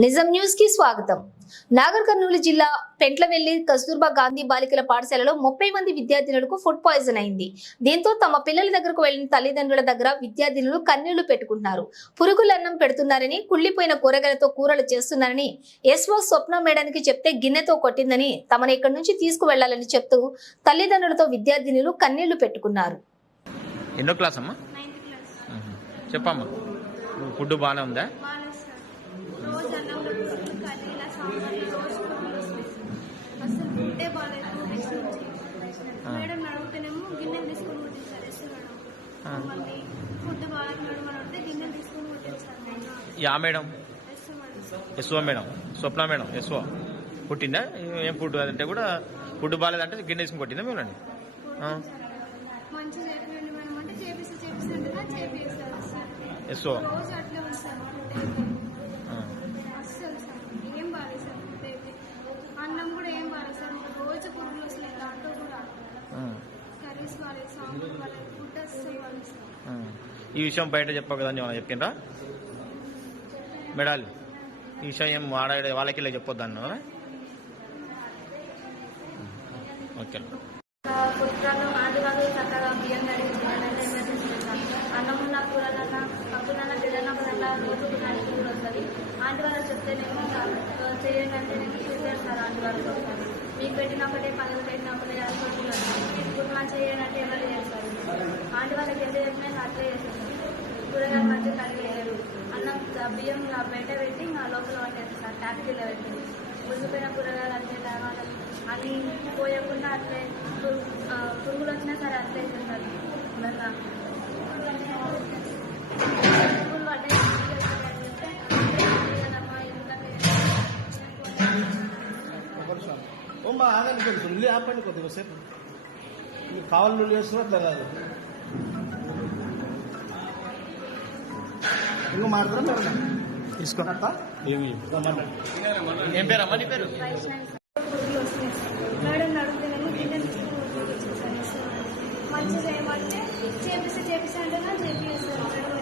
నిజం న్యూస్ కి స్వాగతం. నాగర్ కర్నూలు జిల్లా పెంట్లవెల్లి కస్తూర్బా గాంధీ బాలికల పాఠశాలలో 30 మంది విద్యార్థినులకు ఫుడ్ పాయిజన్ అయింది. దీంతో తమ పిల్లల దగ్గరకు వెళ్లిన తల్లిదండ్రుల దగ్గర విద్యార్థినులు కన్నీళ్లు పెట్టుకుంటున్నారు. పురుగులన్నం పెడుతున్నారని, కుళ్లిపోయిన కూరగాయలతో కూరలు చేస్తున్నారని ఎస్ఓ స్వప్న మేడానికి చెప్తే గిన్నెతో కొట్టిందని, తమను ఇక్కడి నుంచి తీసుకువెళ్లాలని చెప్తూ తల్లిదండ్రులతో విద్యార్థినులు కన్నీళ్లు పెట్టుకున్నారు. ఎన్నో క్లాస్ అమ్మా? చెప్పమ్మా, ఫుడ్ బాగానే ఉందా? రోజు అన్నంలో కర్రీలా సాంబార్లు రోజు అసలు ఫుడ్డే బాగాలేదు. నెక్స్ట్ నుంచి మేడం అడిగితేనేమో గిన్నెలు తీసుకొని కొట్టించారు. ఎస్ మేడం మళ్ళీ ఫుడ్ బాగాలేదు మేడం అని అడిగితే గిన్నెలు తీసుకొని కొట్టించారు. Yeah madam? SO madam, Swapna madam SO పుట్టిందా? ఏం ఫుడ్ అదంటే కూడా ఫుడ్ బాగాలేదంటే గిన్నె తీసుకుని కొట్టిందా మేడం? మంచిగా చేయండి మేడం అంటే చేపిస్తుంటే చేపిస్తారు సార్. ఎస్ఓ రోజు అట్లే ఉంది సార్. అస్సలు సార్ ఏం బాగాలేదు సార్. ఫుడ్ అయితే అన్నం కూడా ఏం బాగాలేదు సార్. రోజు పురుగులు వస్తున్నాయి. దాంట్లో కూడా కర్రీస్ బాగాలేదు, సాంబార్ బాగాలేదు, ఫుడ్ అస్సలు బాగాలేదు సార్. ఈ విషయం బయట చెప్పవు కదా అని చెప్పిండ్రా మేడాలు? ఈ విషయం ఏం వాళ్ళకి ఇలా చెప్పొద్దు అన్న. ఓకే, పుట్టాలు ఆదివాళ్ళు చక్కగా బియ్యం కడిగి చేయాలంటే అన్నం ఉన్న కూరలన్నా పప్పునన్నా బిడ్డన్నా కూడా రోజు కూడా వస్తుంది. ఆంటీ వాళ్ళు చెప్తేనేమో చేయండి అంటే నేను చేస్తారు. ఆంటీ వాళ్ళు వస్తారు. మీకు పెట్టిన ఒకటే, పనులు పెట్టిన ఒకటే అనుకుంటున్నాను. ఇప్పుడు మనం చేయండి అంటే ఎవరు చేస్తారు? ఆంటీ వాళ్ళకి ఎంత చెప్పినా అట్లే చేస్తారు. కూరగాయలు మంచిగా కడిగేయరు. అన్నం బియ్యం బయట పెట్టి నా లోపల వండేది సార్. ట్యాక్సీలో పెట్టి ముసిపోయిన కూరగాయలు అంటే అని పోయకుండా అట్లే పురుగులు వచ్చినా సరే అట్లే చేస్తారు. మళ్ళా పురుగులు పడ్డాయి మా ఆగండి, కొంచెం ఉల్లి ఆపండి కొద్దిగా సేపు. మీకు కావాలి ఉల్లి వేస్తున్నా అట్లా కాదు. ఇంకో మాట్లాడతారా మేడం? తీసుకున్నట్ట ఏం పేరు అమ్మా నీ పేరు? పురుగులు వస్తున్నాయి సార్. మేడం అడుగుతేనేమో గిన్నె తీసుకుని వచ్చేసాను. మంచిగా చేయమంటే చేపిస్తే అంటేనా చేపిస్తారు మేడం.